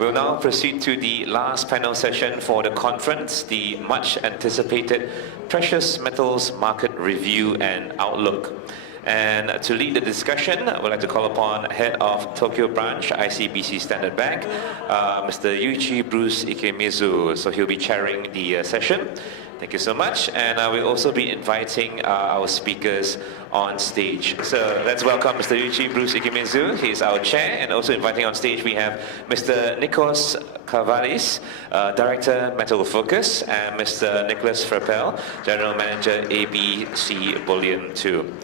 We'll now proceed to the last panel session for the conference, the much anticipated Precious Metals Market Review and Outlook. And to lead the discussion, I would like to call upon Head of Tokyo Branch, ICBC Standard Bank, Mr. Yuichi Bruce Ikemizu. So he'll be chairing the session. Thank you so much. And we'll also be inviting our speakers on stage. So let's welcome Mr. Yuichi Bruce Ikemizu. He is our chair. And also inviting on stage, we have Mr. Nikos Kavalis, Director Metal Focus, and Mr. Nicholas Frappell, General Manager ABC Bullion 2.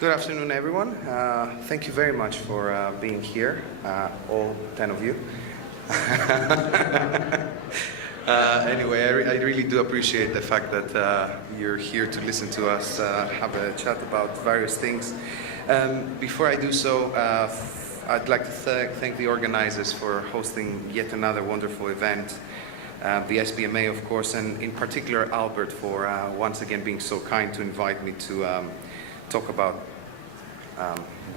Good afternoon, everyone. Thank you very much for being here, all 10 of you. Anyway, I really do appreciate the fact that you're here to listen to us have a chat about various things. Before I do so, I'd like to thank the organizers for hosting yet another wonderful event. The SBMA, of course, and in particular Albert for once again being so kind to invite me to talk about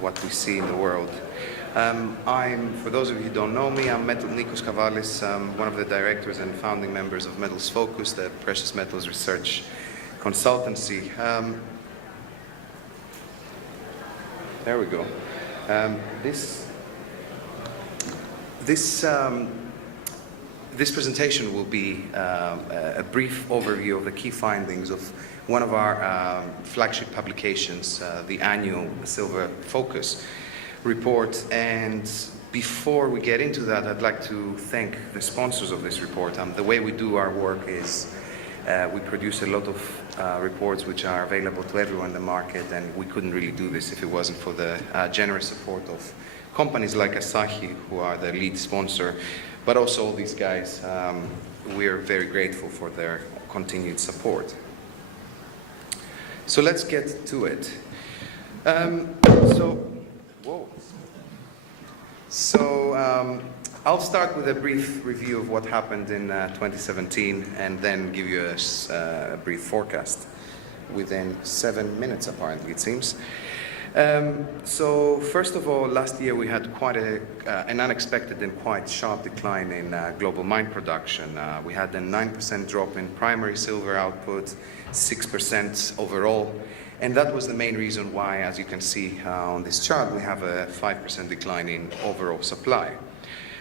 what we see in the world. For those of you who don't know me, I'm Nikos Kavalis, one of the directors and founding members of Metals Focus, the precious metals research consultancy. There we go. This presentation will be a brief overview of the key findings of one of our flagship publications, the annual Silver Focus report. And before we get into that, I'd like to thank the sponsors of this report. The way we do our work is we produce a lot of reports which are available to everyone in the market, and we couldn't really do this if it wasn't for the generous support of companies like Asahi, who are the lead sponsor, but also all these guys. We're very grateful for their continued support. So let's get to it. I'll start with a brief review of what happened in 2017 and then give you a brief forecast within 7 minutes, apparently, it seems. So first of all, last year we had quite an unexpected and quite sharp decline in global mine production. We had a 9% drop in primary silver output, 6% overall, and that was the main reason why, as you can see on this chart, we have a 5% decline in overall supply.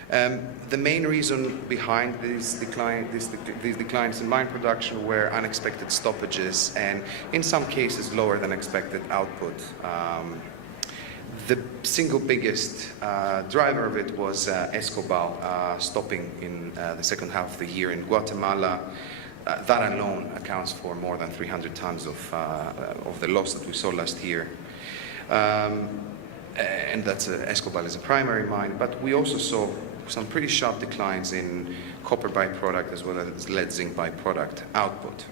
The main reason behind these declines in mine production were unexpected stoppages and, in some cases, lower than expected output. The single biggest driver of it was Escobal stopping in the second half of the year in Guatemala. That alone accounts for more than 300 tons of the loss that we saw last year. And that's Escobal is a primary mine, but we also saw some pretty sharp declines in copper byproduct as well as lead zinc byproduct output.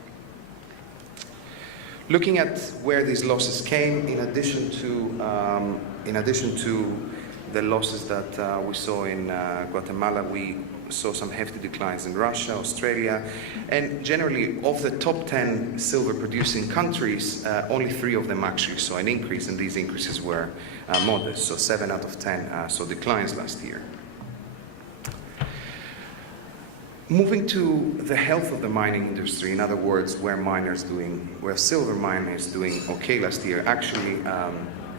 Looking at where these losses came, in addition to the losses that we saw in Guatemala, we saw some hefty declines in Russia, Australia, and generally of the top 10 silver producing countries, only 3 of them actually saw an increase, and these increases were modest, so 7 out of 10 saw declines last year. Moving to the health of the mining industry, in other words, where silver miners doing okay last year, actually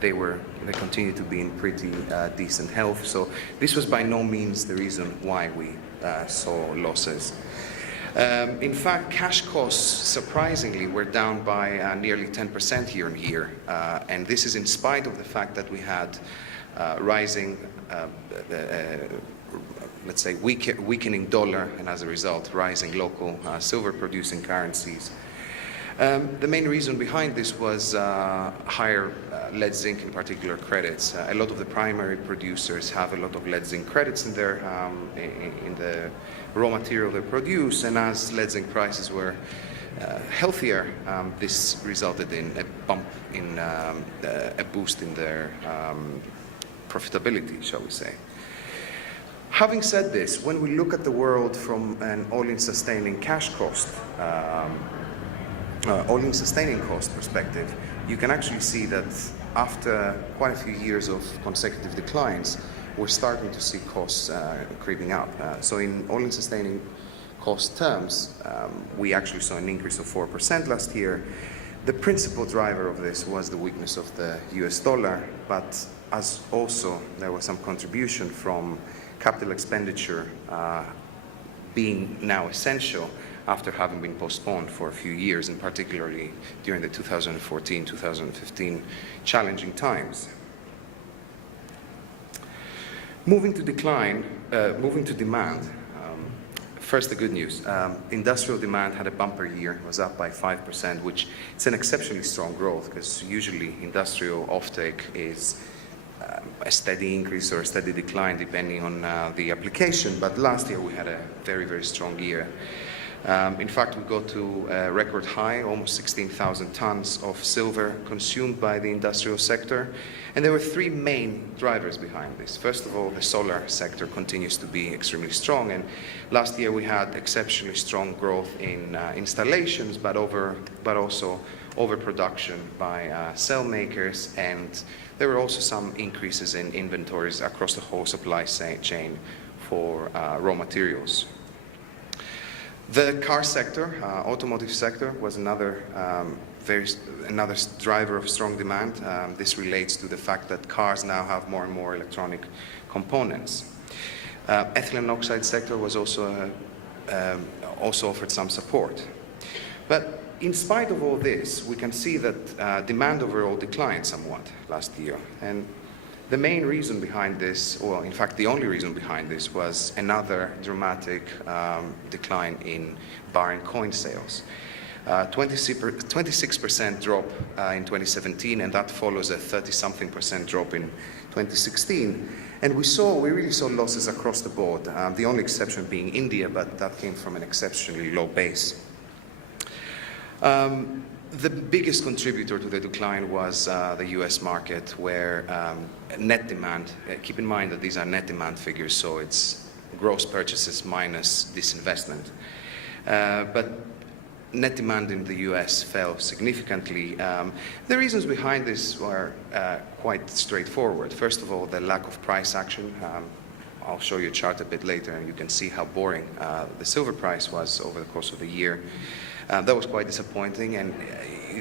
they continue to be in pretty decent health. So this was by no means the reason why we saw losses. In fact, cash costs, surprisingly, were down by nearly 10% year on year. And this is in spite of the fact that we had rising, let's say, weakening dollar, and as a result, rising local silver-producing currencies. The main reason behind this was higher lead zinc, in particular, credits. A lot of the primary producers have a lot of lead zinc credits in their in the raw material they produce, and as lead zinc prices were healthier, this resulted in a bump in a boost in their profitability, shall we say. Having said this, when we look at the world from an all-in sustaining cost perspective, you can actually see that after quite a few years of consecutive declines, we're starting to see costs creeping up. So in all-in sustaining cost terms, we actually saw an increase of 4% last year. The principal driver of this was the weakness of the US dollar, but as also there was some contribution from capital expenditure being now essential after having been postponed for a few years, and particularly during the 2014-2015 challenging times. Moving to demand. First, the good news. Industrial demand had a bumper year. It was up by 5%, which is an exceptionally strong growth because usually industrial offtake is a steady increase or a steady decline depending on the application. But last year we had a very, very strong year. In fact, we got to a record high, almost 16,000 tons of silver consumed by the industrial sector. And there were three main drivers behind this. First of all, the solar sector continues to be extremely strong. And last year we had exceptionally strong growth in installations, but also overproduction by cell makers. And there were also some increases in inventories across the whole supply chain for raw materials. The car sector, automotive sector, was another driver of strong demand. This relates to the fact that cars now have more and more electronic components. Ethylene oxide sector was also offered some support. But in spite of all this, we can see that demand overall declined somewhat last year. And the main reason behind this, or in fact the only reason behind this, was another dramatic decline in bar and coin sales. 26% drop in 2017, and that follows a 30-something% drop in 2016. And we really saw losses across the board, the only exception being India, but that came from an exceptionally low base. The biggest contributor to the decline was the US market, where net demand, keep in mind that these are net demand figures, so it's gross purchases minus disinvestment. But net demand in the US fell significantly. The reasons behind this were quite straightforward. First of all, the lack of price action. I'll show you a chart a bit later, and you can see how boring the silver price was over the course of the year. That was quite disappointing, and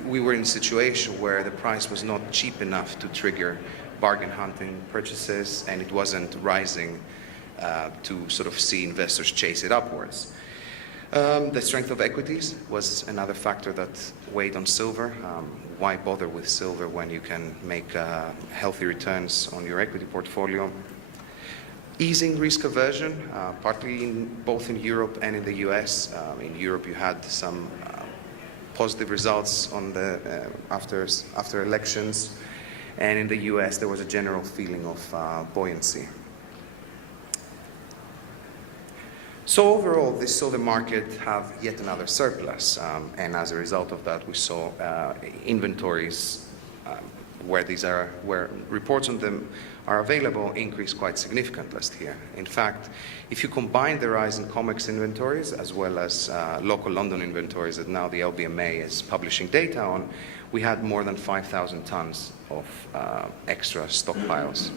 we were in a situation where the price was not cheap enough to trigger bargain hunting purchases, and it wasn't rising to sort of see investors chase it upwards. The strength of equities was another factor that weighed on silver. Why bother with silver when you can make healthy returns on your equity portfolio? Easing risk aversion, partly both in Europe and in the US. In Europe, you had some positive results on the after elections, and in the US, there was a general feeling of buoyancy. So overall, this saw the market have yet another surplus, and as a result of that, we saw inventories where reports on them are available increase quite significant last year. In fact, if you combine the rise in COMEX inventories as well as local London inventories that now the LBMA is publishing data on, we had more than 5,000 tons of extra stockpiles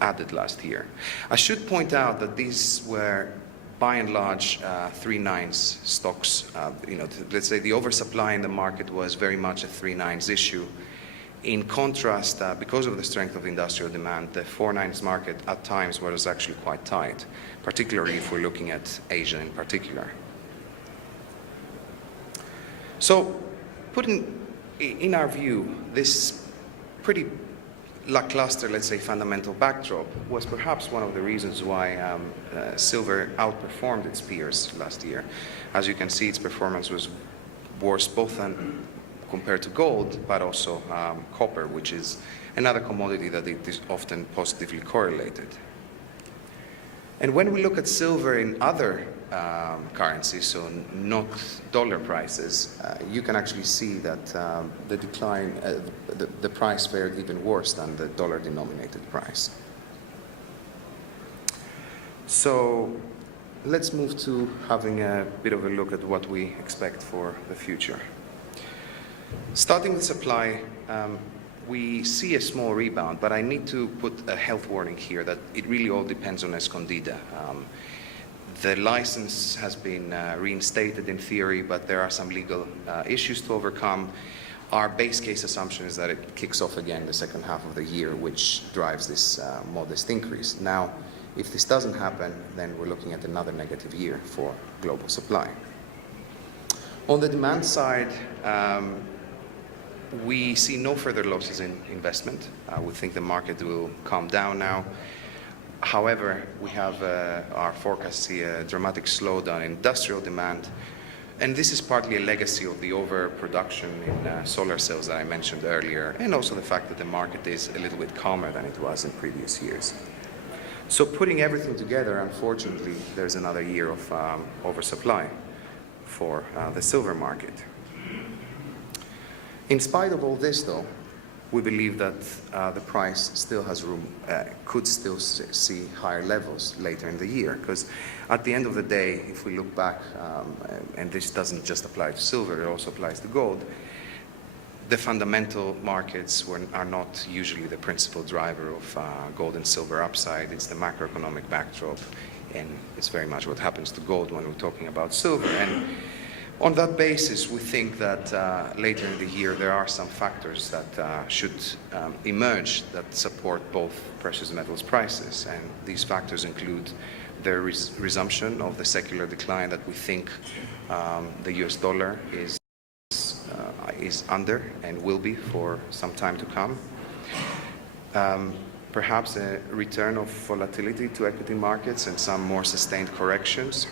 added last year. I should point out that these were by and large 3/9 stocks. Let's say the oversupply in the market was very much a 3/9 issue. In contrast, because of the strength of industrial demand, the 4/9 market at times was actually quite tight, particularly if we're looking at Asia in particular. So, in our view, this pretty lackluster, let's say, fundamental backdrop was perhaps one of the reasons why silver outperformed its peers last year. As you can see, its performance was worse both compared to gold, but also copper, which is another commodity that it is often positively correlated. And when we look at silver in other currencies, so not dollar prices, you can actually see that the decline, the price fared even worse than the dollar-denominated price. So let's move to having a bit of a look at what we expect for the future. Starting with supply, we see a small rebound, but I need to put a health warning here that it really all depends on Escondida. The license has been reinstated in theory, but there are some legal issues to overcome. Our base case assumption is that it kicks off again the second half of the year, which drives this modest increase. Now, if this doesn't happen, then we're looking at another negative year for global supply. On the demand side, we see no further losses in investment. We think the market will calm down now. However, we have our forecasts see a dramatic slowdown in industrial demand, and this is partly a legacy of the overproduction in solar cells that I mentioned earlier, and also the fact that the market is a little bit calmer than it was in previous years. So putting everything together, unfortunately, there's another year of oversupply for the silver market. In spite of all this, though, we believe that the price still has room, could still see higher levels later in the year, because at the end of the day, if we look back, and this doesn't just apply to silver, it also applies to gold, the fundamental markets are not usually the principal driver of gold and silver upside. It's the macroeconomic backdrop, and it's very much what happens to gold when we're talking about silver. And on that basis, we think that later in the year there are some factors that should emerge that support both precious metals prices. And these factors include the resumption of the secular decline that we think the US dollar is under and will be for some time to come. Perhaps a return of volatility to equity markets and some more sustained corrections.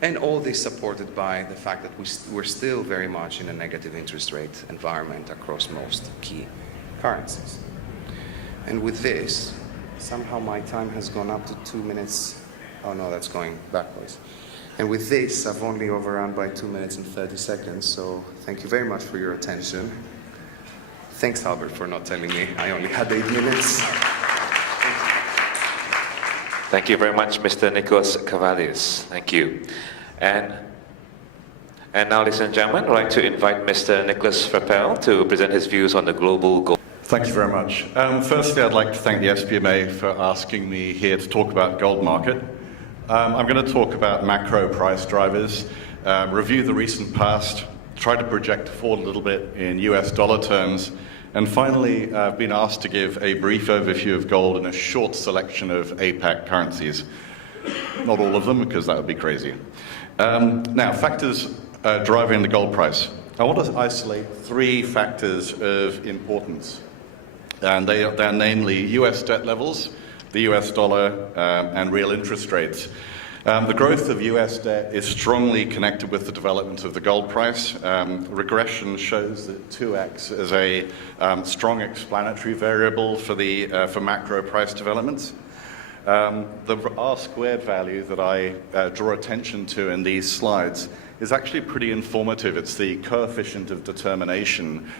And all this supported by the fact that we're still very much in a negative interest rate environment across most key currencies. And with this, somehow my time has gone up to 2 minutes. Oh no, that's going backwards. And with this, I've only overrun by 2 minutes and 30 seconds, so thank you very much for your attention. Thanks, Albert, for not telling me I only had 8 minutes. Thank you very much, Mr. Nikos Kavalis. Thank you. And now, ladies and gentlemen, I'd like to invite Mr. Nicholas Frappell to present his views on the global gold. Thank you very much. Firstly, I'd like to thank the SPMA for asking me here to talk about the gold market. I'm going to talk about macro price drivers, review the recent past, try to project forward a little bit in US dollar terms, and finally, I've been asked to give a brief overview of gold and a short selection of APAC currencies. Not all of them, because that would be crazy. Now, factors driving the gold price. I want to isolate 3 factors of importance. And they're namely US debt levels, the US dollar, and real interest rates. The growth of US debt is strongly connected with the development of the gold price. Regression shows that 2x is a strong explanatory variable for macro price developments. The R-squared value that I draw attention to in these slides is actually pretty informative. It's the coefficient of determination.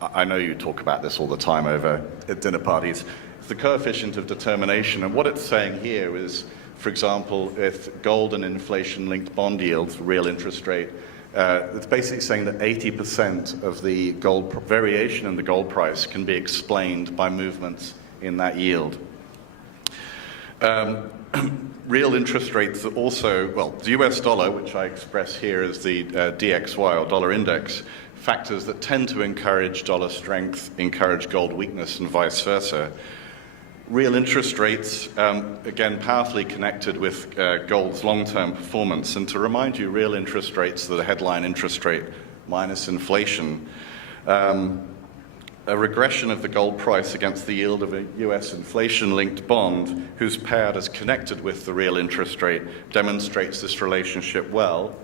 I know you talk about this all the time over at dinner parties. It's the coefficient of determination, and what it's saying here is, for example, if gold and inflation-linked bond yields, real interest rate, it's basically saying that 80% of the gold variation in the gold price can be explained by movements in that yield. Real interest rates are also, well, the US dollar, which I express here as the DXY or dollar index, factors that tend to encourage dollar strength, encourage gold weakness, and vice versa. Real interest rates, again, powerfully connected with gold's long-term performance. And to remind you, real interest rates are the headline interest rate minus inflation. A regression of the gold price against the yield of a US inflation-linked bond, whose payout is connected with the real interest rate, demonstrates this relationship well.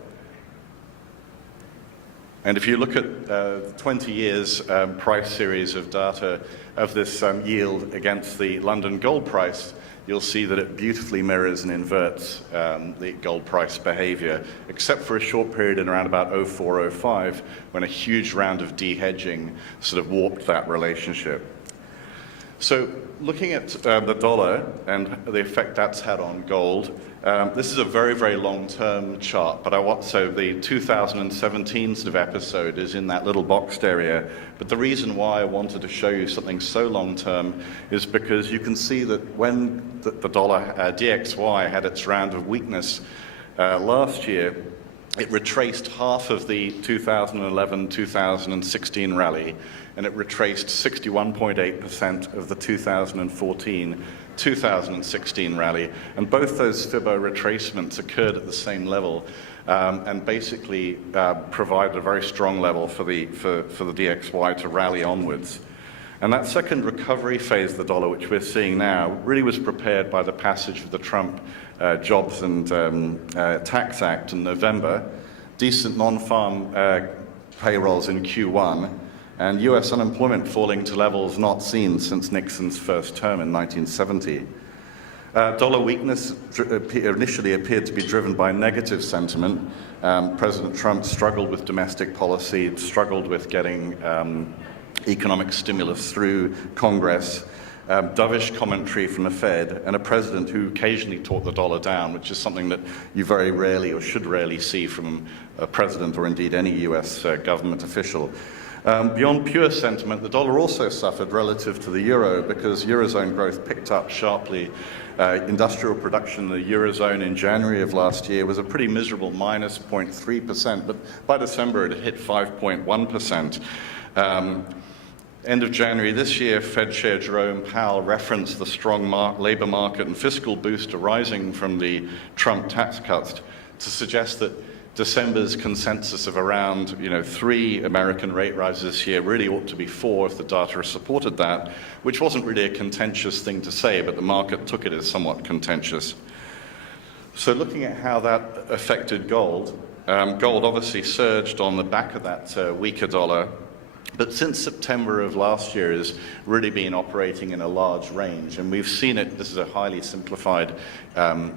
And if you look at 20 years price series of data of this yield against the London gold price, you'll see that it beautifully mirrors and inverts the gold price behavior, except for a short period in around about 04-05, when a huge round of de-hedging sort of warped that relationship. So looking at the dollar and the effect that's had on gold, this is a very, very long-term chart, but so the 2017 sort of episode is in that little boxed area. But the reason why I wanted to show you something so long-term is because you can see that when the dollar DXY had its round of weakness last year, it retraced half of the 2011-2016 rally, and it retraced 61.8% of the 2014-2016 rally. And both those Fibbo retracements occurred at the same level, and basically provided a very strong level for the DXY to rally onwards. And that second recovery phase of the dollar, which we're seeing now, really was prepared by the passage of the Trump Jobs and Tax Act in November, decent non-farm payrolls in Q1, and US unemployment falling to levels not seen since Nixon's first term in 1970. Dollar weakness initially appeared to be driven by negative sentiment. President Trump struggled with domestic policy, struggled with getting economic stimulus through Congress, dovish commentary from the Fed, and a president who occasionally talked the dollar down, which is something that you very rarely or should rarely see from a president or indeed any US government official. Beyond pure sentiment, the dollar also suffered relative to the euro because Eurozone growth picked up sharply. Industrial production in the Eurozone in January of last year was a pretty miserable minus 0.3%, but by December it hit 5.1%. End of January this year, Fed Chair Jerome Powell referenced the strong labor market and fiscal boost arising from the Trump tax cuts to suggest that December's consensus of around 3 American rate rises this year really ought to be 4 if the data supported that, which wasn't really a contentious thing to say, but the market took it as somewhat contentious. So looking at how that affected gold, gold obviously surged on the back of that weaker dollar. But since September of last year has really been operating in a large range, and we've seen it. This is a highly simplified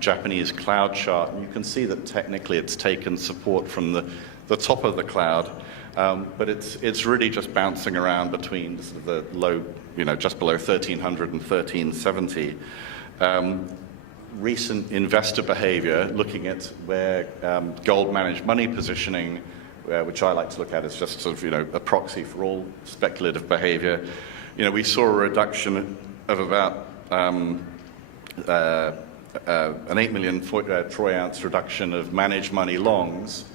Japanese cloud chart, and you can see that technically it's taken support from the top of the cloud, but it's really just bouncing around between sort of the low, just below 1300 and 1370. Recent investor behavior, looking at where gold managed money positioning, which I like to look at as just sort of, a proxy for all speculative behavior. We saw a reduction of about an 8 million troy ounce reduction of managed money longs,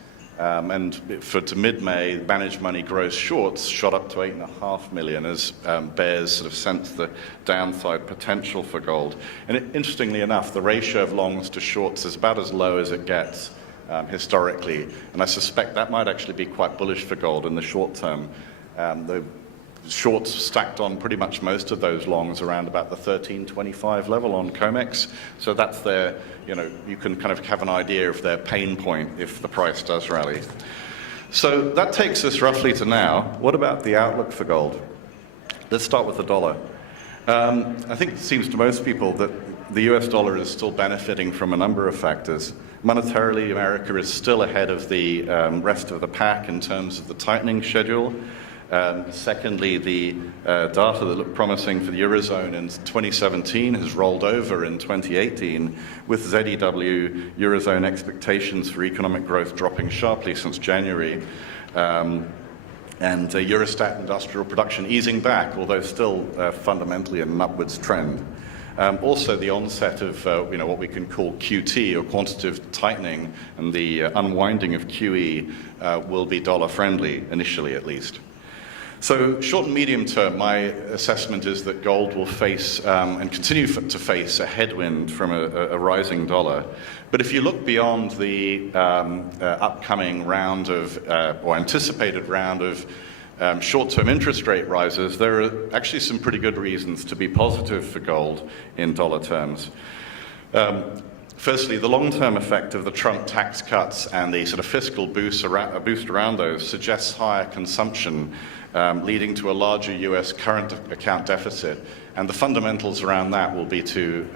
and to mid-May, managed money gross shorts shot up to 8.5 million as bears sort of sensed the downside potential for gold. And interestingly enough, the ratio of longs to shorts is about as low as it gets. Historically, and I suspect that might actually be quite bullish for gold in the short term. The shorts stacked on pretty much most of those longs around about the 1325 level on COMEX, so that's their, you can kind of have an idea of their pain point if the price does rally. So that takes us roughly to now. What about the outlook for gold? Let's start with the dollar. I think it seems to most people that the US dollar is still benefiting from a number of factors. Monetarily, America is still ahead of the rest of the pack in terms of the tightening schedule. Secondly, the data that looked promising for the Eurozone in 2017 has rolled over in 2018, with ZEW Eurozone expectations for economic growth dropping sharply since January. And Eurostat industrial production easing back, although still fundamentally in an upwards trend. Also, the onset of what we can call QT, or quantitative tightening, and the unwinding of QE will be dollar-friendly, initially at least. So short and medium term, my assessment is that gold will face and continue to face a headwind from a rising dollar. But if you look beyond the upcoming round of, or anticipated round of short-term interest rate rises, there are actually some pretty good reasons to be positive for gold in dollar terms. Firstly, the long-term effect of the Trump tax cuts and the sort of fiscal boost around those suggests higher consumption, leading to a larger US current account deficit. And the fundamentals around that will be to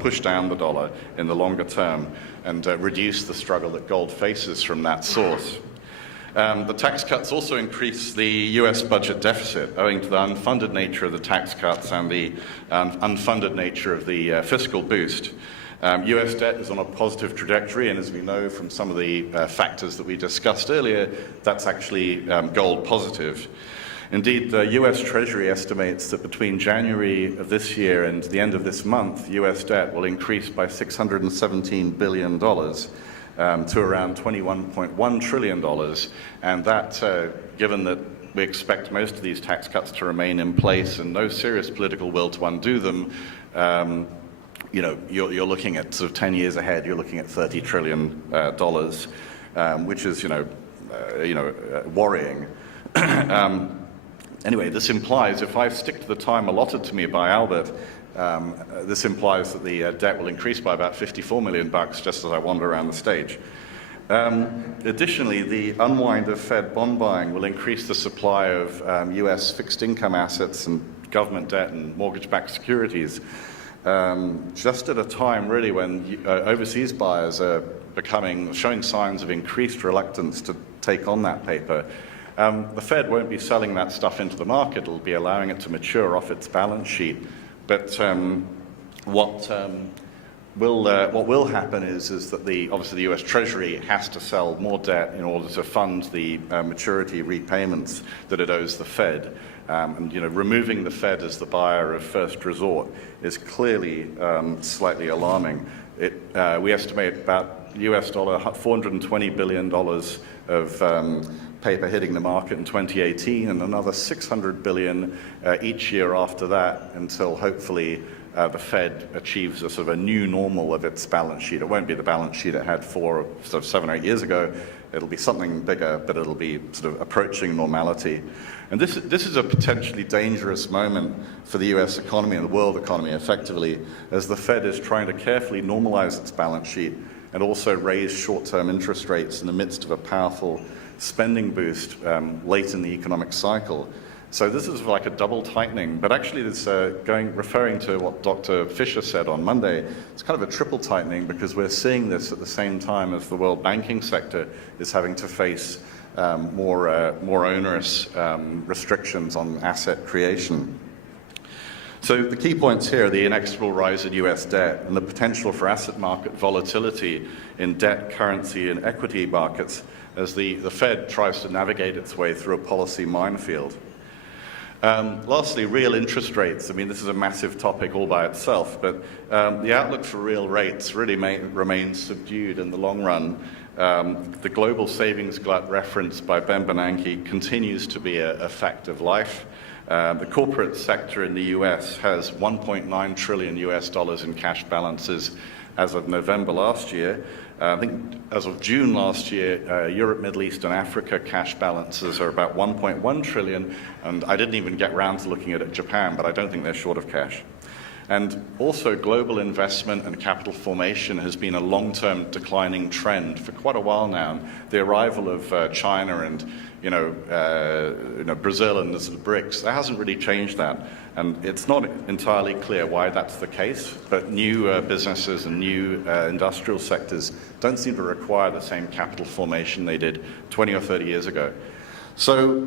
push down the dollar in the longer term and reduce the struggle that gold faces from that source. The tax cuts also increase the US budget deficit owing to the unfunded nature of the tax cuts and the unfunded nature of the fiscal boost. US debt is on a positive trajectory, and as we know from some of the factors that we discussed earlier, that's actually gold positive. Indeed, the US Treasury estimates that between January of this year and the end of this month, US debt will increase by $617 billion to around $21.1 trillion. And that, given that we expect most of these tax cuts to remain in place and no serious political will to undo them, you're looking at sort of 10 years ahead, you're looking at $30 trillion, which is, worrying. Anyway, this implies, if I stick to the time allotted to me by Albert, this implies that the debt will increase by about $54 million just as I wander around the stage. Additionally, the unwind of Fed bond buying will increase the supply of US fixed income assets and government debt and mortgage-backed securities, just at a time really when overseas buyers are showing signs of increased reluctance to take on that paper. The Fed won't be selling that stuff into the market, it'll be allowing it to mature off its balance sheet. But what will happen is that obviously the US Treasury has to sell more debt in order to fund the maturity repayments that it owes the Fed. And removing the Fed as the buyer of first resort is clearly slightly alarming. We estimate about US dollar $420 billion of paper hitting the market in 2018, and another $600 billion each year after that, until hopefully the Fed achieves a sort of a new normal of its balance sheet. It won't be the balance sheet it had 7 or 8 years ago. It'll be something bigger, but it'll be sort of approaching normality. And this is a potentially dangerous moment for the US economy and the world economy, effectively, as the Fed is trying to carefully normalize its balance sheet and also raise short-term interest rates in the midst of a powerful spending boost late in the economic cycle. So this is like a double tightening, but actually it's referring to what Dr. Fisher said on Monday, it's kind of a triple tightening, because we're seeing this at the same time as the world banking sector is having to face more onerous restrictions on asset creation. So the key points here are the inexorable rise in US debt and the potential for asset market volatility in debt, currency, and equity markets as the Fed tries to navigate its way through a policy minefield. Lastly, real interest rates. I mean, this is a massive topic all by itself, but the outlook for real rates really remains subdued in the long run. The global savings glut referenced by Ben Bernanke continues to be a fact of life. The corporate sector in the US has $1.9 trillion in cash balances as of November last year. I think as of June last year, Europe, Middle East, and Africa cash balances are about 1.1 trillion, and I didn't even get round to looking at Japan, but I don't think they're short of cash. And also, global investment and capital formation has been a long-term declining trend for quite a while now. The arrival of China and Brazil and the sort of BRICS, that hasn't really changed that. And it's not entirely clear why that's the case, but new businesses and new industrial sectors don't seem to require the same capital formation they did 20 or 30 years ago. So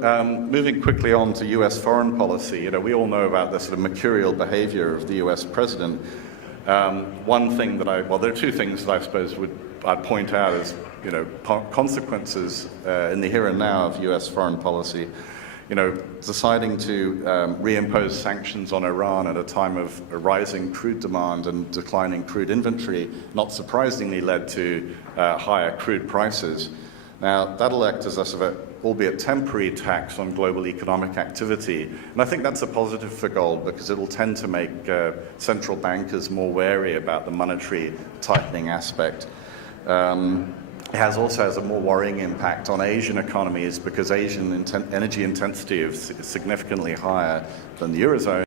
moving quickly on to US foreign policy, we all know about the sort of mercurial behavior of the US president. One thing that there are two things that I suppose I'd point out as consequences in the here and now of US foreign policy. Deciding to reimpose sanctions on Iran at a time of a rising crude demand and declining crude inventory, not surprisingly led to higher crude prices. Now, that'll act as a sort of albeit temporary tax on global economic activity. And I think that's a positive for gold, because it'll tend to make central bankers more wary about the monetary tightening aspect. It also has a more worrying impact on Asian economies, because Asian energy intensity is significantly higher than the Eurozone,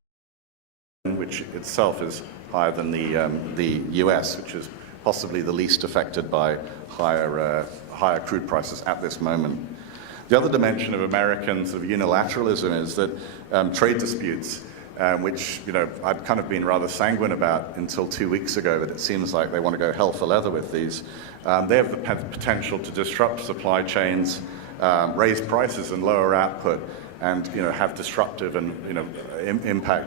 which itself is higher than the US, which is possibly the least affected by higher crude prices at this moment. The other dimension of American sort of unilateralism is that trade disputes, which I'd kind of been rather sanguine about until 2 weeks ago, but it seems like they want to go hell for leather with these. They have the potential to disrupt supply chains, raise prices and lower output, and have disruptive and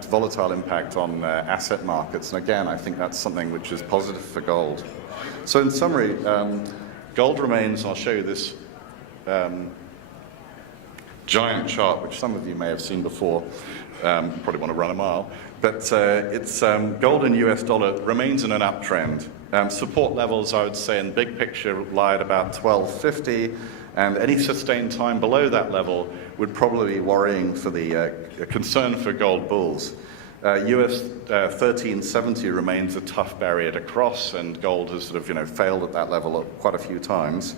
volatile impact on asset markets. And again, I think that's something which is positive for gold. So in summary, gold remains. I'll show you this giant chart, which some of you may have seen before. Probably want to run a mile. But it's gold and US dollar remains in an uptrend. Support levels, I would say, in the big picture lie at about 1250, and any sustained time below that level would probably be worrying for the concern for gold bulls. US 1370 remains a tough barrier to cross, and gold has sort of failed at that level quite a few times.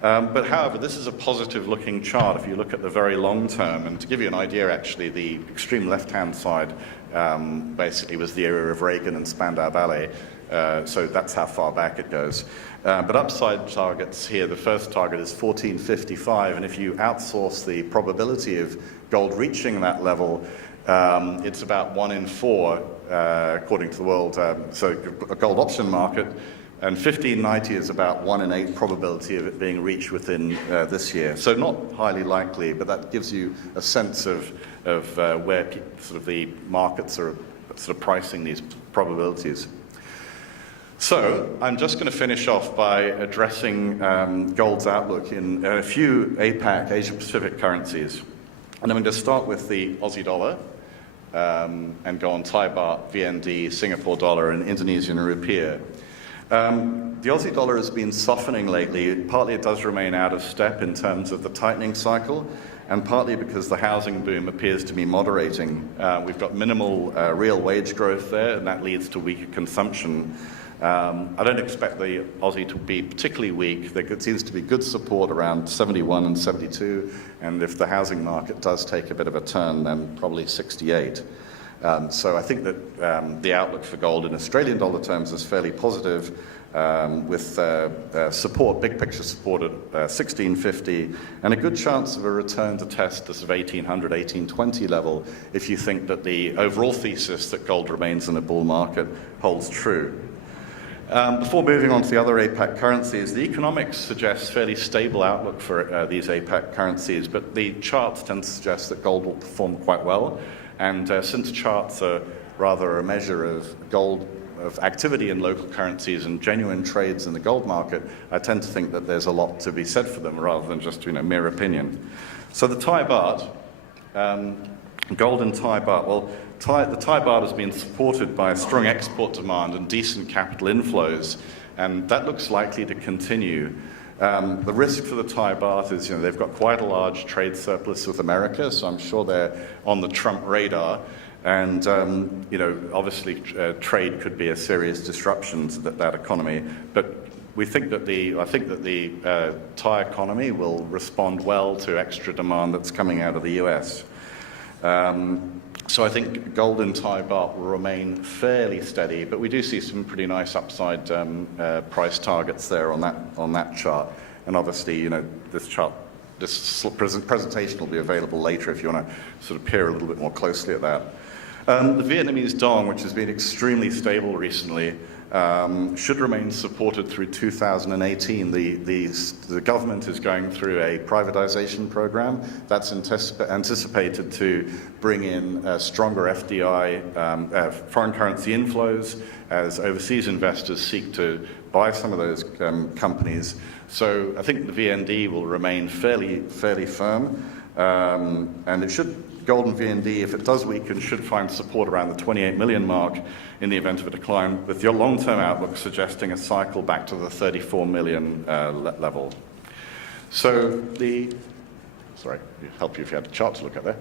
But however, this is a positive-looking chart if you look at the very long term. And to give you an idea, actually, the extreme left-hand side basically was the area of Reagan and Spandau Ballet. So that's how far back it goes. But upside targets here, the first target is 1455, and if you outsource the probability of gold reaching that level, it's about 1 in 4, according to the world, so a gold option market, and 1590 is about 1 in 8 probability of it being reached within this year. So not highly likely, but that gives you a sense of where sort of the markets are sort of pricing these probabilities. So I'm just going to finish off by addressing gold's outlook in a few APAC, Asia-Pacific currencies. And I'm going to start with the Aussie dollar and go on Thai baht, VND, Singapore dollar, and Indonesian rupiah. The Aussie dollar has been softening lately. Partly it does remain out of step in terms of the tightening cycle, and partly because the housing boom appears to be moderating. We've got minimal real wage growth there, and that leads to weaker consumption. I don't expect the Aussie to be particularly weak. There seems to be good support around 71 and 72, and if the housing market does take a bit of a turn, then probably 68. So I think that the outlook for gold in Australian dollar terms is fairly positive, with support, big picture support at 1650, and a good chance of a return to test this of 1800, 1820 level if you think that the overall thesis that gold remains in a bull market holds true. Before moving on to the other APAC currencies, the economics suggests fairly stable outlook for these APAC currencies, but the charts tend to suggest that gold will perform quite well. And since charts are rather a measure of gold, of activity in local currencies and genuine trades in the gold market, I tend to think that there's a lot to be said for them rather than just mere opinion. So the Thai baht, gold and Thai baht, well, the Thai baht has been supported by strong export demand and decent capital inflows, and that looks likely to continue. The risk for the Thai baht is, they've got quite a large trade surplus with America, so I'm sure they're on the Trump radar. And, obviously trade could be a serious disruption to that economy. But I think that the Thai economy will respond well to extra demand that's coming out of the US. So I think gold and Thai baht will remain fairly steady, but we do see some pretty nice upside price targets there on that chart. And obviously, this chart, this presentation will be available later if you want to sort of peer a little bit more closely at that. The Vietnamese dong, which has been extremely stable recently, should remain supported through 2018. The government is going through a privatization program that's anticipated to bring in stronger FDI, foreign currency inflows, as overseas investors seek to buy some of those companies. So I think the VND will remain fairly firm, and it should. Gold and VND, if it does weaken, should find support around the 28 million mark in the event of a decline, with your long-term outlook suggesting a cycle back to the 34 million level. So sorry, it'd help you if you had a chart to look at there.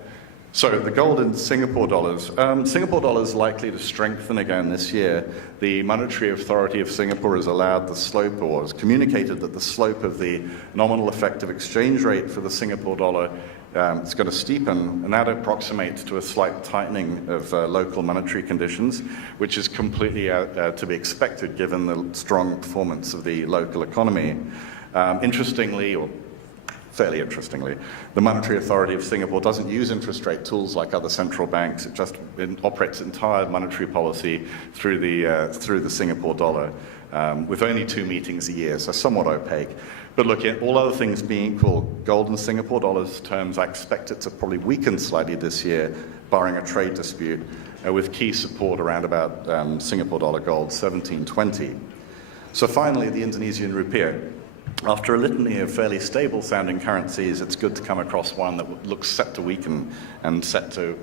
So the gold in Singapore dollars. Singapore dollars is likely to strengthen again this year. The Monetary Authority of Singapore has allowed the slope, or has communicated that the slope of the nominal effective exchange rate for the Singapore dollar is going to steepen, and that approximates to a slight tightening of local monetary conditions, which is completely to be expected given the strong performance of the local economy. Interestingly, or fairly interestingly, the Monetary Authority of Singapore doesn't use interest rate tools like other central banks. It just operates entire monetary policy through the Singapore dollar. with only 2 meetings a year, so somewhat opaque. But look, all other things being equal, gold in Singapore dollars terms, I expect it to probably weaken slightly this year, barring a trade dispute, with key support around about Singapore dollar gold, 1720. So finally, the Indonesian rupiah. After a litany of fairly stable sounding currencies, it's good to come across one that looks set to weaken and set to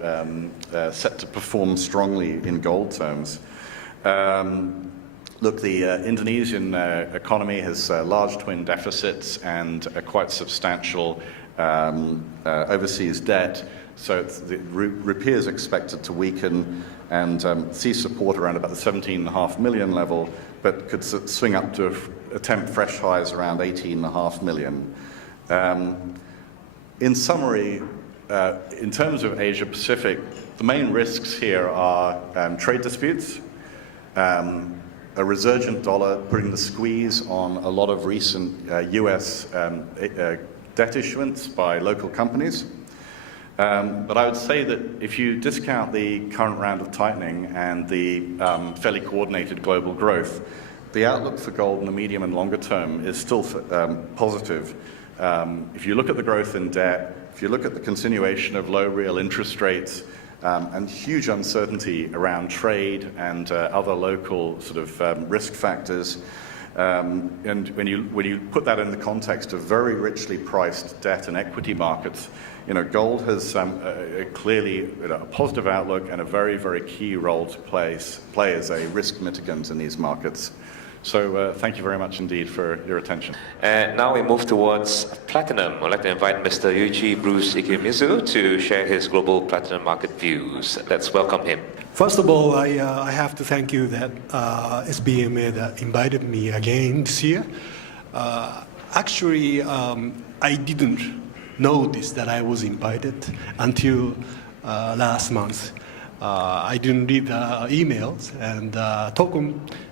perform strongly in gold terms. Look, the Indonesian economy has large twin deficits and a quite substantial overseas debt, so the rupiah is expected to weaken and see support around about the 17.5 million level, but could swing up to attempt fresh highs around 18.5 million. In summary, in terms of Asia Pacific, the main risks here are trade disputes, a resurgent dollar putting the squeeze on a lot of recent US debt issuance by local companies. But I would say that if you discount the current round of tightening and the fairly coordinated global growth, the outlook for gold in the medium and longer term is still positive. If you look at the growth in debt, if you look at the continuation of low real interest rates, and huge uncertainty around trade and other local sort of risk factors. And when you put that in the context of very richly priced debt and equity markets, gold has clearly a positive outlook and a very, very key role to play as a risk mitigant in these markets. So thank you very much indeed for your attention. And now we move towards platinum. I'd like to invite Mr. Yuichi Bruce Ikemizu to share his global platinum market views. Let's welcome him. First of all, I have to thank you that SBMA that invited me again this year. Actually, I didn't notice that I was invited until last month. I didn't read the emails, and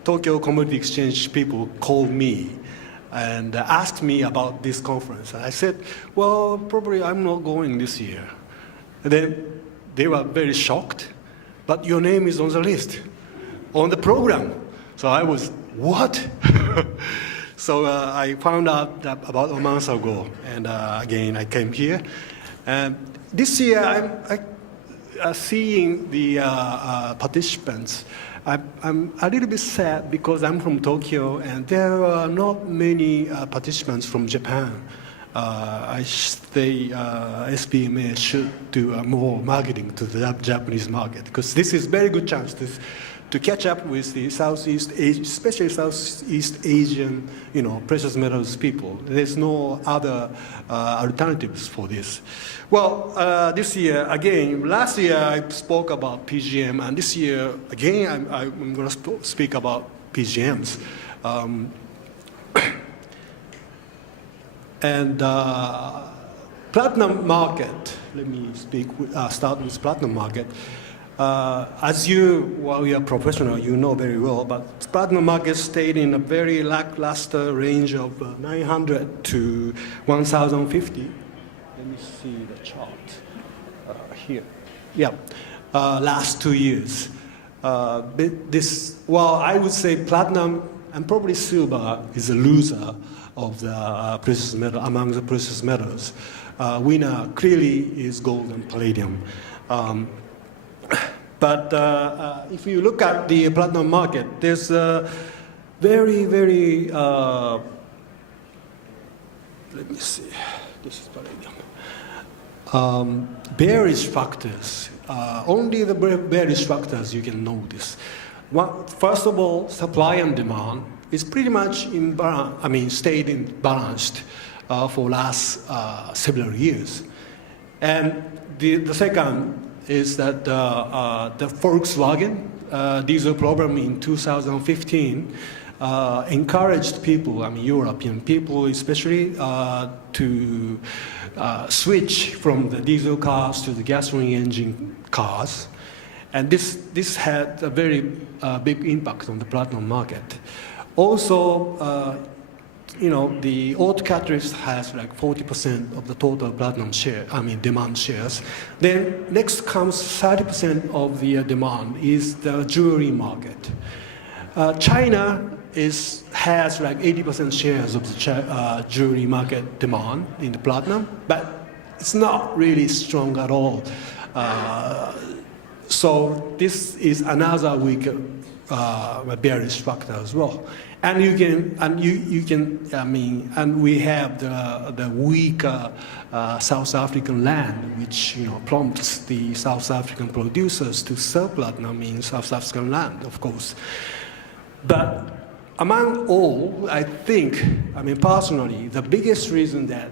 Tokyo Commodity Exchange people called me and asked me about this conference. And I said, well, probably I'm not going this year. And then they were very shocked, but your name is on the list, on the program. So I was, what? So I found out that about a month ago, and again, I came here. And this year, I'm seeing the participants. I'm a little bit sad because I'm from Tokyo and there are not many participants from Japan. I say SBMA should do more marketing to the Japanese market because this is a very good chance to catch up with the Southeast Asia, especially Southeast Asian, precious metals people. There's no other alternatives for this. Well, this year, again, last year I spoke about PGM, and this year, again, I'm going to speak about PGMs. And platinum market, let me start with platinum market. As while you are professional, you know very well, but platinum market stayed in a very lackluster range of 900 to 1,050. Let me see the chart here. Yeah, last 2 years. I would say platinum and probably silver is a loser of the precious metal among the precious metals. Winner clearly is gold and palladium. But if you look at the platinum market, there's a very, very, let me see, this is palladium. Bearish factors, only the bearish factors you can notice. First of all, supply and demand is pretty much stayed balanced for last several years. And the second is that the Volkswagen diesel problem in 2015 encouraged people, European people especially, to switch from the diesel cars to the gasoline engine cars. And this had a very big impact on the platinum market. Also, the auto catalyst has like 40% of the total platinum share, demand shares. Then next comes 30% of the demand is the jewelry market. China has like 80% shares of the jewelry market demand in the platinum, but it's not really strong at all. So this is another weak bearish factor as well. And you can, and we have the weak South African land, which prompts the South African producers to sell platinum in South African land, of course. But among all, I think, personally, the biggest reason that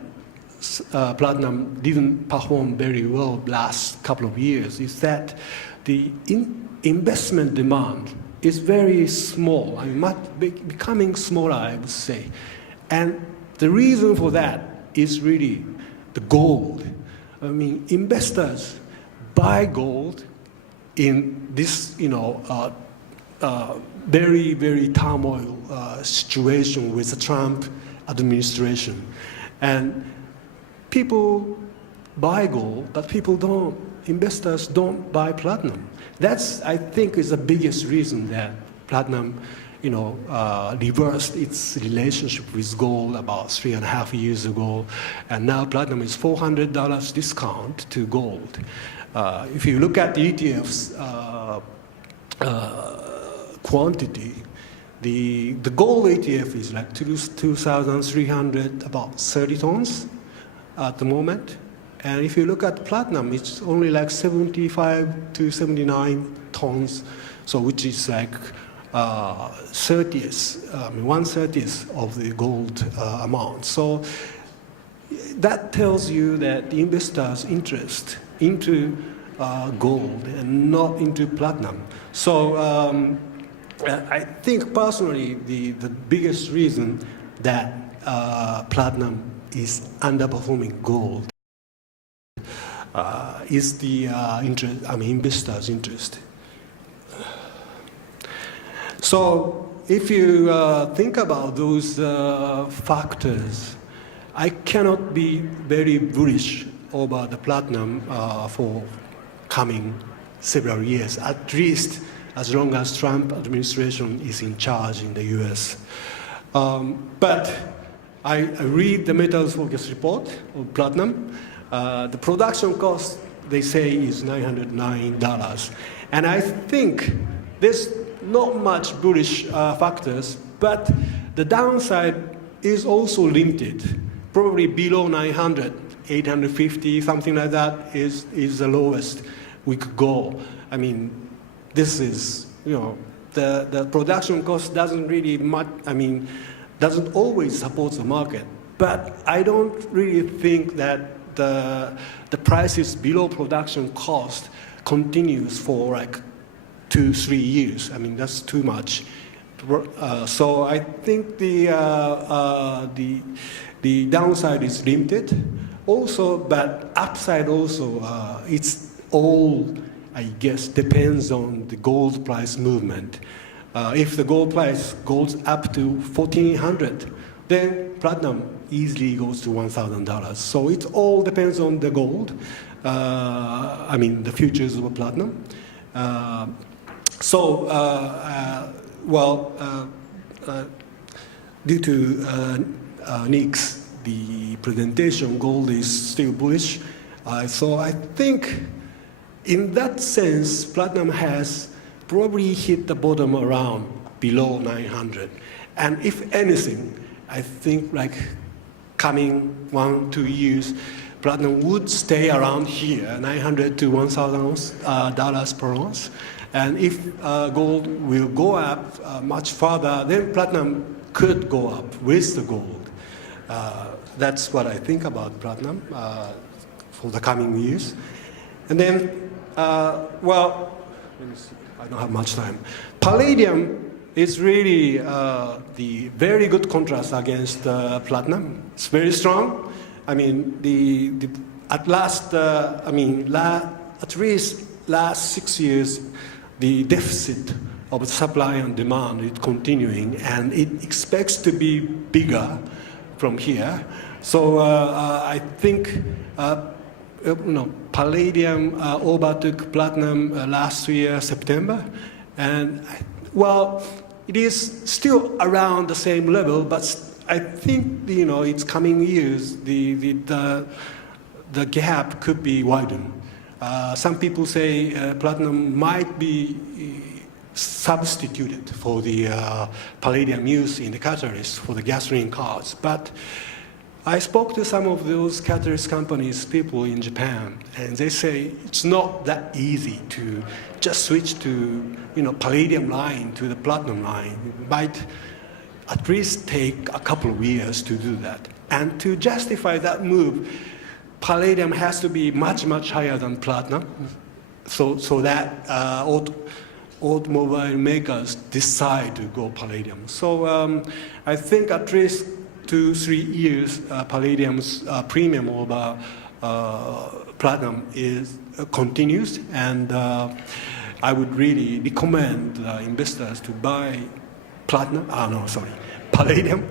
platinum didn't perform very well last couple of years is that the investment demand is very small, becoming smaller, I would say. And the reason for that is really the gold. Investors buy gold in this, very, very turmoil situation with the Trump administration. And people buy gold, but investors don't buy platinum. That's, I think, is the biggest reason that platinum, reversed its relationship with gold about 3.5 years ago, and now platinum is $400 discount to gold. If you look at the ETF's quantity, the gold ETF is like 2,300, about 30 tons at the moment. And if you look at platinum, it's only like 75 to 79 tons, so which is like 1/30 of the gold amount. So that tells you that the investors' interest into gold and not into platinum. So I think personally the biggest reason that platinum is underperforming gold is the investors' interest. So if you think about those factors, I cannot be very bullish over the platinum for coming several years, at least as long as Trump administration is in charge in the US. But I read the Metals Focus report of platinum. The production cost, they say, is $909. And I think there's not much bullish factors, but the downside is also limited. Probably below 900, 850, something like that is the lowest we could go. This is, the production cost doesn't really doesn't always support the market. But I don't really think that the prices below production cost continues for like 2-3 years. That's too much. So I think the downside is limited. Also, but upside also, it's all, I guess, depends on the gold price movement. If the gold price goes up to $1,400, then platinum easily goes to $1,000. So it all depends on the gold, the futures of platinum. Due to Nick's the presentation, gold is still bullish. So I think in that sense, platinum has probably hit the bottom around below 900. And if anything, I think like coming 1-2 years, platinum would stay around here, $900 to $1,000 per ounce. And if gold will go up much further, then platinum could go up with the gold. That's what I think about platinum for the coming years. And then, let me see, I don't have much time. Palladium is really the very good contrast against platinum. It's very strong. At least last 6 years, the deficit of supply and demand is continuing, and it expects to be bigger from here. So I think palladium overtook platinum last year, September, and it is still around the same level, but I think its coming years the gap could be widened. Some people say platinum might be substituted for the palladium used in the catalyst for the gasoline cars, but I spoke to some of those catalyst companies, people in Japan, and they say it's not that easy to just switch to palladium line to the platinum line. It might at least take a couple of years to do that. And to justify that move, palladium has to be much, much higher than platinum, so that automobile makers decide to go palladium. So I think at least 2-3 years, palladium's premium over platinum continues, and I would really recommend investors to buy palladium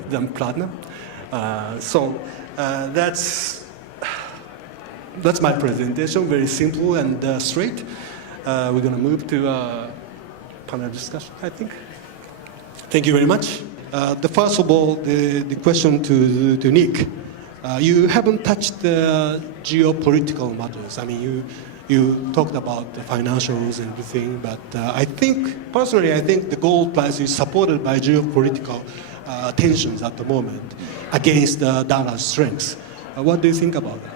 than platinum. So that's my presentation, very simple and straight. We're going to move to panel discussion, I think. Thank you very much. First of all, the question to Nick. You haven't touched the geopolitical matters. I mean, you talked about the financials and everything, but personally, I think the gold price is supported by geopolitical tensions at the moment against the dollar's strength. What do you think about that?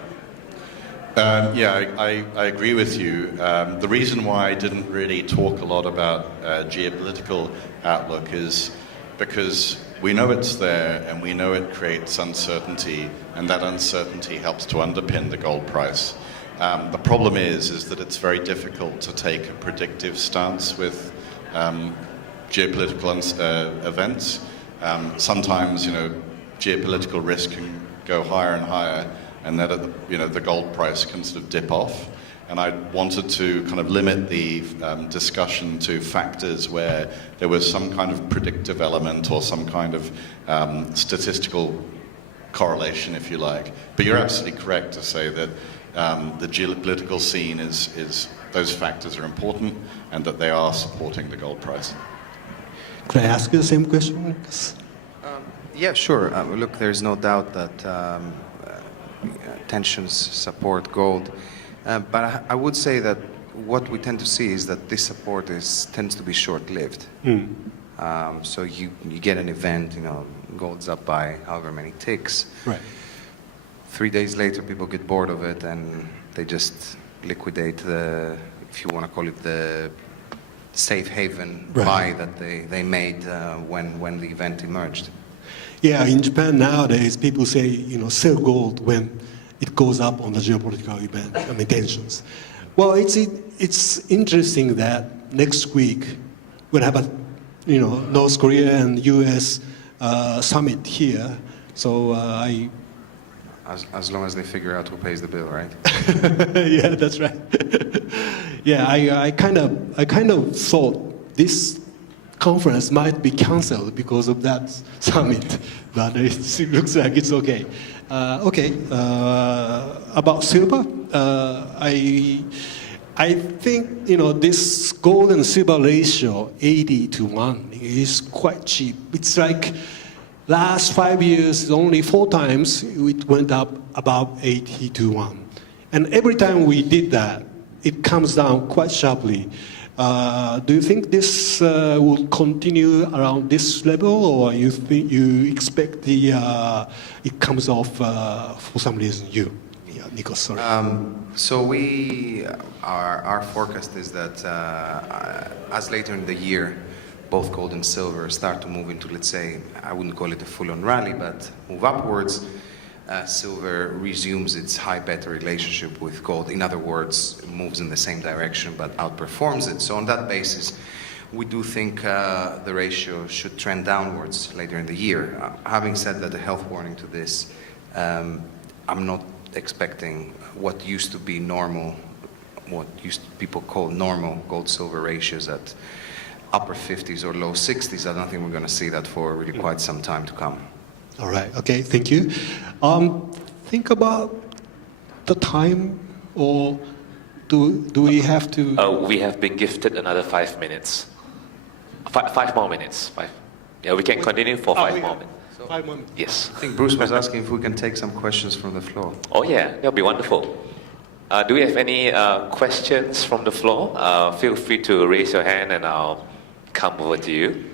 I agree with you. The reason why I didn't really talk a lot about geopolitical outlook is because we know it's there and we know it creates uncertainty, and that uncertainty helps to underpin the gold price. The problem is that it's very difficult to take a predictive stance with geopolitical events. Sometimes, geopolitical risk can go higher and higher, and that the gold price can sort of dip off. And I wanted to kind of limit the discussion to factors where there was some kind of predictive element or some kind of statistical correlation, if you like. But you're absolutely correct to say that the geopolitical scene is those factors are important and that they are supporting the gold price. Could I ask you the same question, Nikos? Yeah, sure. Look, there's no doubt that tensions support gold. But I would say that what we tend to see is that this support tends to be short-lived. So you get an event, gold's up by however many ticks. Right. 3 days later, people get bored of it and they just liquidate if you want to call it the safe haven buy that they made when the event emerged. Yeah, in Japan nowadays, people say, sell gold when it goes up on the geopolitical event, tensions. Well, it's interesting that next week we'll have a, North Korea and U.S. Summit here. So As long as they figure out who pays the bill, right? Yeah, that's right. Yeah, I kind of thought this conference might be cancelled because of that summit, but it looks like it's okay. About silver, I think this gold and silver ratio 80-1 is quite cheap. It's like last 5 years, only 4 times it went up about 80-1, and every time we did that, it comes down quite sharply. Do you think this will continue around this level, or you expect it comes off for some reason? Nikos, sorry. So our forecast is that as later in the year, both gold and silver start to move into, let's say, I wouldn't call it a full-on rally, but move upwards. Silver resumes its high-beta relationship with gold. In other words, moves in the same direction but outperforms it. So on that basis, we do think the ratio should trend downwards later in the year. Having said that, a health warning to this, I'm not expecting what used to be normal, people call normal gold-silver ratios at upper 50s or low 60s. I don't think we're going to see that for really quite some time to come. All right. Okay. Thank you. Think about the time, or do we have to? We have been gifted another 5 minutes. 5 more minutes. Yeah, we can continue for 5 more minutes. 5 more minutes. Yes. I think Bruce was asking if we can take some questions from the floor. Oh yeah, that'll be wonderful. Do we have any questions from the floor? Feel free to raise your hand and I'll come over to you.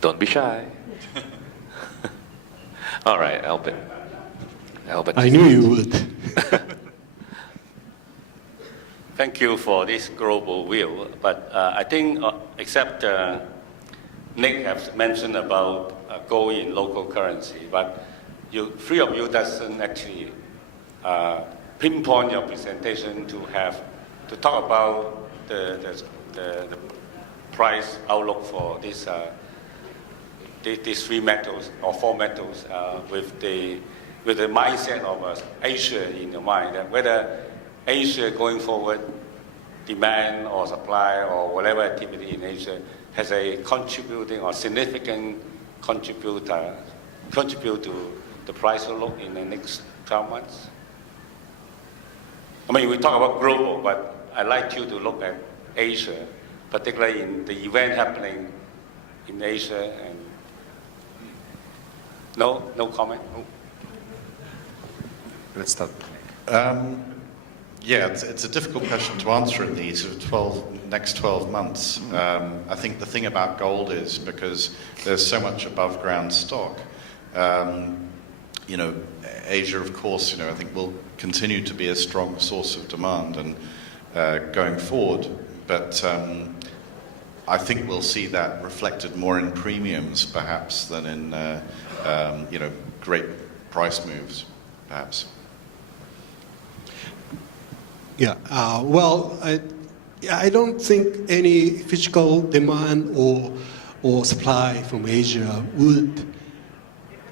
Don't be shy. All right, Albert. I knew you would. Thank you for this global view, but I think, except Nick has mentioned about gold in local currency, but three of you doesn't actually pinpoint your presentation to talk about the price outlook for these three metals or four metals with the mindset of Asia in your mind, that whether Asia going forward, demand or supply or whatever activity in Asia has a contributing or significant contribute to the price outlook in the next 12 months? I mean, we talk about global, but I'd like you to look at Asia, particularly in the event happening in Asia. And no comment? Let's start. Yeah, it's a difficult question to answer in the sort of next 12 months. I think the thing about gold is because there's so much above ground stock. You know, Asia, of course, you know, I think will continue to be a strong source of demand and going forward. But I think we'll see that reflected more in premiums, perhaps, than in you know, great price moves, perhaps. Yeah, well, I don't think any physical demand or supply from Asia would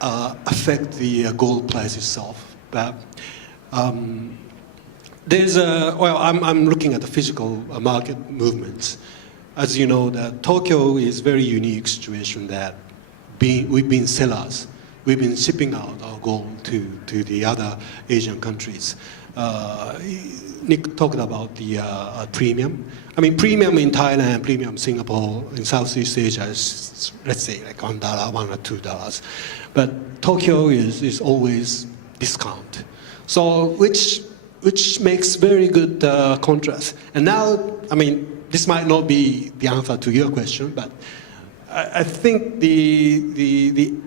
affect the gold price itself. But well, I'm looking at the physical market movements. As you know, that Tokyo is a very unique situation that we've been sellers. We've been shipping out our gold to the other Asian countries. Nick talked about the premium. I mean, premium in Thailand, premium in Singapore, in Southeast Asia is, let's say, like $1, $1 or $2. But Tokyo is always discount. So, which makes very good contrast. And now, I mean, this might not be the answer to your question, but I think even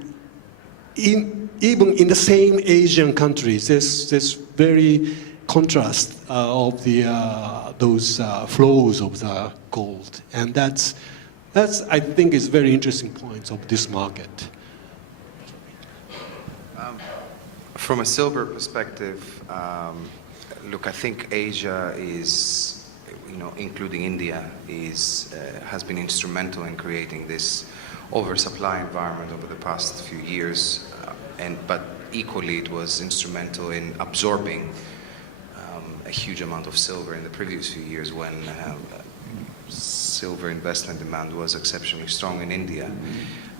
in the same Asian countries, there's very contrast of those flows of the gold, and that's I think is very interesting points of this market. From a silver perspective, look, I think Asia is, you know, including India, has been instrumental in creating this oversupply environment over the past few years, but equally it was instrumental in absorbing a huge amount of silver in the previous few years when silver investment demand was exceptionally strong in India.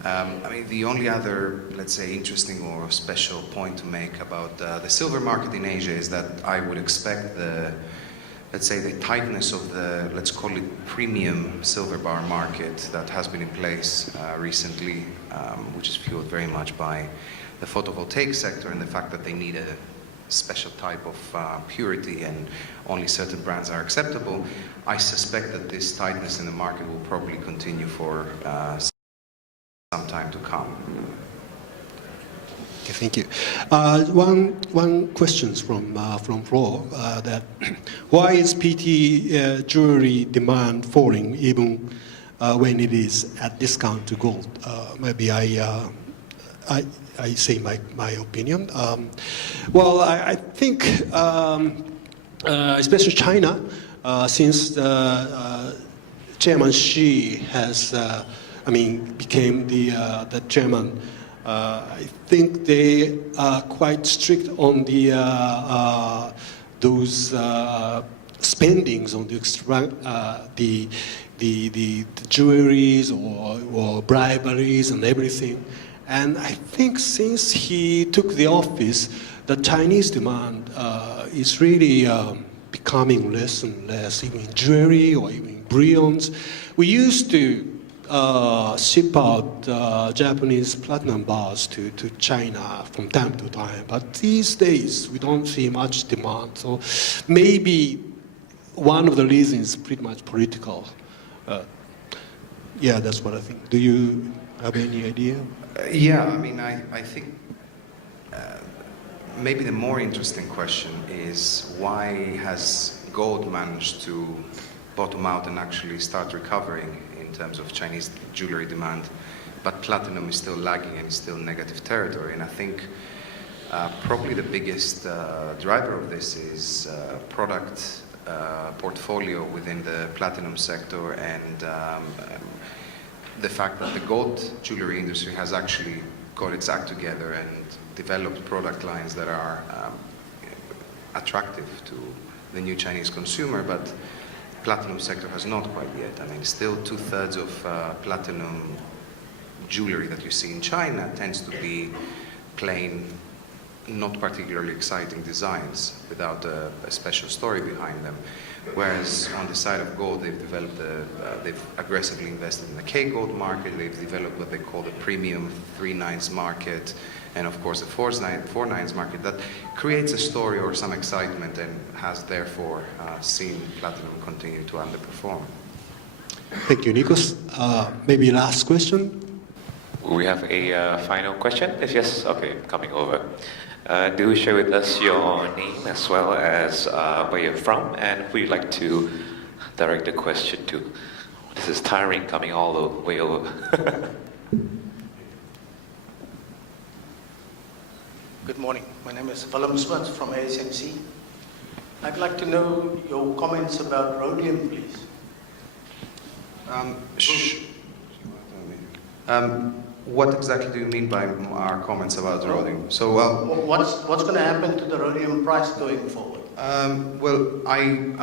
I mean, the only other, let's say, interesting or special point to make about the silver market in Asia is that I would expect let's say, the tightness of the, let's call it, premium silver bar market that has been in place recently, which is fueled very much by the photovoltaic sector and the fact that they need a special type of purity and only certain brands are acceptable. I suspect that this tightness in the market will probably continue for some time to come. Okay, thank you. One question from floor that why is PT jewelry demand falling even when it is at discount to gold? Maybe I say my opinion. Well, I think especially China, since Chairman Xi has, became the chairman. I think they are quite strict on those spendings on the jewelries or briberies and everything. And I think since he took the office, the Chinese demand is really becoming less and less, even in jewelry or even in bullions. We used to ship out Japanese platinum bars to China from time to time, but these days we don't see much demand. So maybe one of the reasons is pretty much political. Yeah, that's what I think. Do you have any idea? Yeah, I mean, I think maybe the more interesting question is why has gold managed to bottom out and actually start recovering in terms of Chinese jewelry demand, but platinum is still lagging and is still negative territory. And I think probably the biggest driver of this is product portfolio within the platinum sector, and the fact that the gold jewelry industry has actually got its act together and developed product lines that are attractive to the new Chinese consumer, but platinum sector has not quite yet. I mean, still 2/3 of platinum jewelry that you see in China tends to be plain, not particularly exciting designs without a special story behind them. Whereas on the side of gold, they've developed they've aggressively invested in the K-gold market. They've developed what they call the premium 3/9 market, and of course the 4/9 market that creates a story or some excitement and has therefore seen platinum continue to underperform. Thank you, Nikos. Maybe last question. We have a final question. Yes, okay, coming over. Do share with us your name as well as where you're from and who you'd like to direct the question to. This is tiring coming all the way over. Good morning. My name is Willem Smith from APPMC. I'd like to know your comments about rhodium, please. What exactly do you mean by our comments about rhodium? So, what's going to happen to the rhodium price going forward? I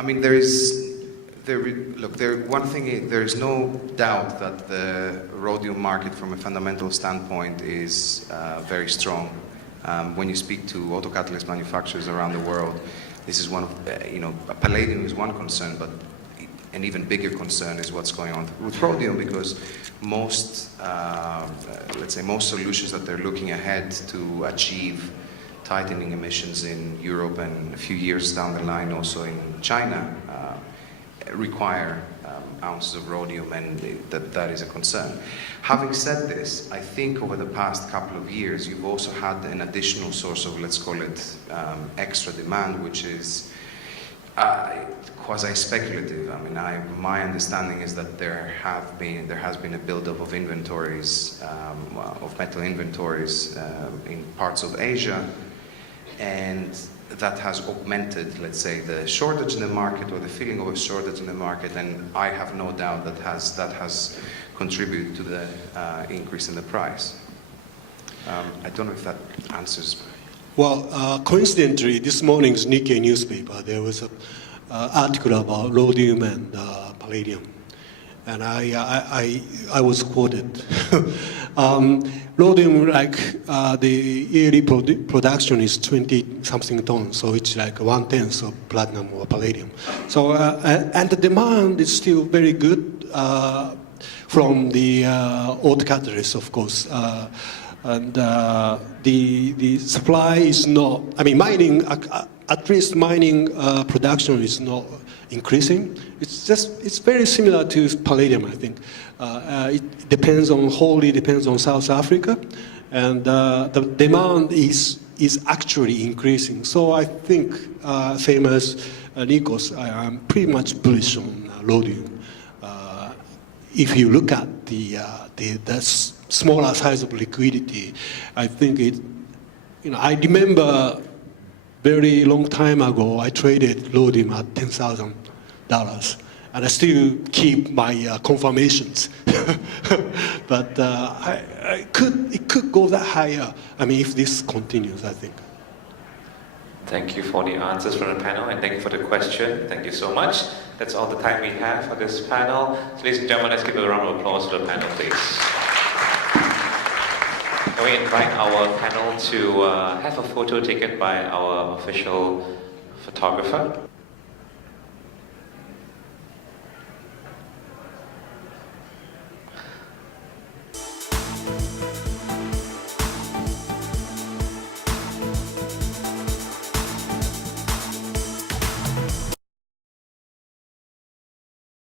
mean, one thing, there is no doubt that the rhodium market from a fundamental standpoint is very strong. When you speak to auto catalyst manufacturers around the world, this is one of, palladium is one concern, but an even bigger concern is what's going on with rhodium, because most, let's say, most solutions that they're looking ahead to achieve tightening emissions in Europe and a few years down the line also in China require ounces of rhodium, and that is a concern. Having said this, I think over the past couple of years you've also had an additional source of, let's call it, extra demand, which is quasi-speculative. I mean, my understanding is that there has been a buildup of inventories, of metal inventories in parts of Asia, and that has augmented, let's say, the shortage in the market or the feeling of a shortage in the market, and I have no doubt that has contributed to the increase in the price. I don't know if that answers. Well, coincidentally, this morning's Nikkei newspaper, there was an article about rhodium and palladium, and I was quoted. Rhodium, like the yearly production is 20-something tons, so it's like 1/10 of platinum or palladium. So and the demand is still very good from the auto catalysts, of course. And the supply is not, I mean, mining, at least mining production is not increasing. It's very similar to palladium, I think. It wholly depends on South Africa, and the demand is actually increasing. So I think, same as Nikos, I'm pretty much bullish on rhodium. If you look at the smaller size of liquidity, I think I remember very long time ago, I traded rhodium at $10,000, and I still keep my confirmations. But it could go that higher. I mean, if this continues, I think. Thank you for the answers from the panel, and thank you for the question. Thank you so much. That's all the time we have for this panel. So, ladies and gentlemen, let's give a round of applause to the panel, please. Can we invite our panel to have a photo taken by our official photographer?